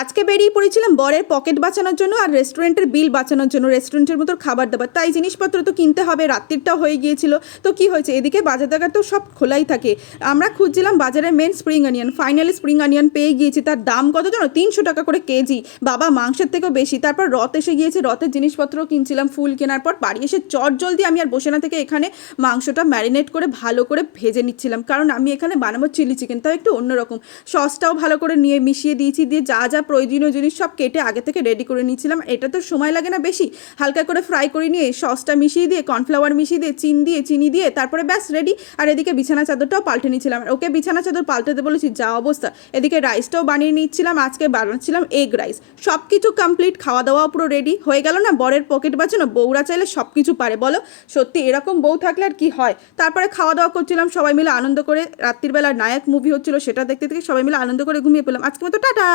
আজকে বেরিয়ে পড়েছিলাম বরের পকেট বাঁচানোর জন্য আর রেস্টুরেন্টের বিল বাঁচানোর জন্য, রেস্টুরেন্টের মতো খাবার দাবার, তাই জিনিসপত্র তো কিনতে হবে, রাত্রিরটাও হয়ে গিয়েছিল। তো কি হয়েছে, এদিকে বাজার টাজার তো সব খোলাই থাকে। আমরা খুঁজছিলাম বাজারের main spring onion, finally spring onion পেয়ে গিয়েছি। তার দাম কত জানো? 300 টাকা করে কেজি। বাবা, মাংসের থেকেও বেশি। তারপর রথ এসে গিয়েছে, রথের জিনিসপত্রও কিনছিলাম। ফুল কেনার পর বাড়ি এসে চট জলদি আমি আর বসে না থেকে এখানে মাংসটা ম্যারিনেট করে ভালো করে ভেজে নিচ্ছিলাম, কারণ আমি এখানে বানাবো চিলি চিকেন, তাও একটু অন্যরকম। সসটাও ভালো করে নিয়ে মিশিয়ে দিয়েছি, দিয়ে যা যা প্রয়োজনীয় জিনিস সব কেটে আগে থেকে রেডি করে নিয়েছিলাম। এটা তো সময় লাগে না বেশি, হালকা করে ফ্রাই করে নিয়ে সসটা মিশিয়ে দিয়ে কর্নফ্লাওয়ার মিশিয়ে দিয়ে চিনি দিয়ে তারপরে ব্যাস রেডি। আর এদিকে বিছানা চাদরটাও পাল্টে নিচ্ছিলাম। ওকে বিছানা চাদর পাল্টাতে বলেছি, যা অবস্থা। এদিকে রাইসটাও বানিয়ে নিচ্ছিলাম, আজকে বানাচ্ছিলাম এগ রাইস। সব কিছু কমপ্লিট, খাওয়া দাওয়াও পুরো রেডি হয়ে গেল না। বরের পকেট বাঁচানো, বউরা চাইলে সব কিছু পারে বলো। সত্যি এরকম বউ থাকলে আর কি হয়। তারপরে খাওয়া দাওয়া করছিলাম সবাই মিলে আনন্দ করে, রাত্রির বেলা নায়ক মুভি হচ্ছিল, সেটা দেখতে দেখতে সবাই মিলে আনন্দ করে ঘুমিয়ে পড়লাম। আজকে মতো টাটা।